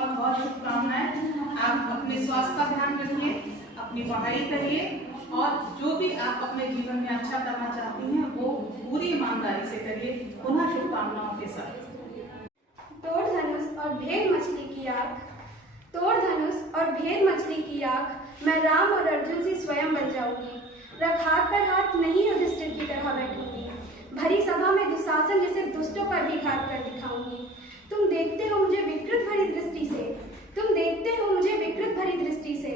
बहुत बहुत शुभकामनाएं। आप अपने स्वास्थ्य का ध्यान रखिए, अपनी पढ़ाई करिए और जो भी आप अपने जीवन में अच्छा करना चाहती हैं वो पूरी ईमानदारी से करिए। पुनः शुभकामनाओं के साथ। तोड़ धनुष और भेद मछली की आंख, तोड़ धनुष और भेद मछली की आंख, मैं राम और अर्जुन से स्वयं बन जाऊंगी। रख हाथ पर हाथ नहीं युधिष्ठिर की तरह बैठूंगी। भरी सभा में दुशासन जैसे दुष्टों पर भी घात कर दिखाऊंगी। तुम देखते हो मुझे विकृत भरी दृष्टि से, तुम देखते हो मुझे विकृत भरी दृष्टि से।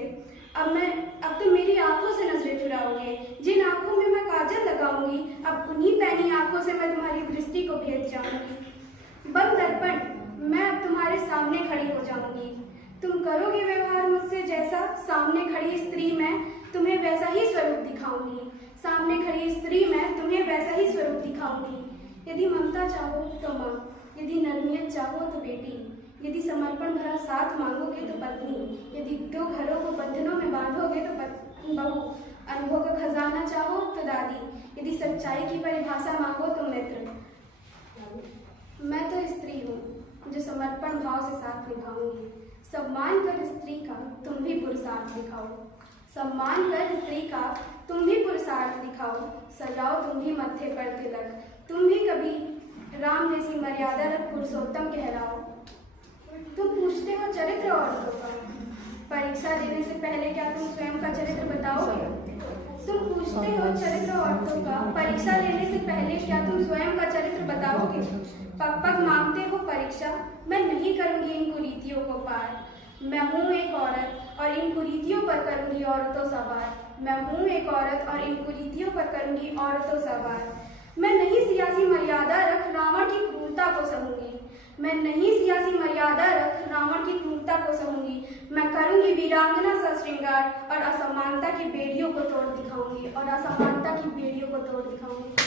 अब तुम मेरी आंखों से नजरें चुराओगे। जिन आंखों में मैं काजल लगाऊंगी, अब उन्हीं पैनी आंखों से मैं तुम्हारी दृष्टि को भेद जाऊंगी। बंद दर्पण, मैं अब तुम्हारे सामने खड़ी हो जाऊंगी। तुम करोगे व्यवहार मुझसे जैसा, सामने खड़ी स्त्री मैं तुम्हें वैसा ही स्वरूप दिखाऊंगी। सामने खड़ी स्त्री मैं तुम्हें वैसा ही स्वरूप दिखाऊंगी। यदि ममता चाहो तो माँ, यदि नरमियत चाहो तो बेटी, यदि समर्पण भरा साथ मांगोगे तो पत्नी, यदि दो घरों को बंधनों में बांधोगे तो बहू, अनुभव का खजाना चाहो तो दादी, यदि सच्चाई की परिभाषा मांगो तो मित्र। मैं तो स्त्री हूँ जो समर्पण भाव से साथ निभाऊंगी। सम्मान कर स्त्री का तुम भी पुरुषार्थ दिखाओ। सम्मान कर स्त्री का तुम भी पुरुषार्थ दिखाओ। सजाओ तुम भी मत्थे पर तिलक, तुम भी कभी राम जैसी मर्यादा रख पुरुषोत्तम कहलाओ। तुम पूछते हो चरित्र औरतों का, परीक्षा देने से पहले क्या तुम स्वयं का चरित्र बताओगे? तुम पूछते हो चरित्र औरतों का, परीक्षा लेने से पहले क्या तुम स्वयं का चरित्र बताओगे? पग पग मांगते हो परीक्षा, मैं नहीं करूंगी इन कुरीतियों को पार। मैं हूँ एक औरत और इन कुरीतियों पर करूंगी औरतों सवार। मैं हूँ एक औरत और इन कुरीतियों पर करूंगी औरतों सवार। मैं नहीं सियासी मर्यादा रख रावण की क्रूरता को सहूंगी। मैं नहीं सियासी मर्यादा रख रावण की क्रूरता को सहूंगी। मैं करूंगी वीरांगना सा श्रृंगार और असमानता की बेड़ियों को तोड़ दिखाऊंगी, और असमानता की बेड़ियों को तोड़ दिखाऊंगी।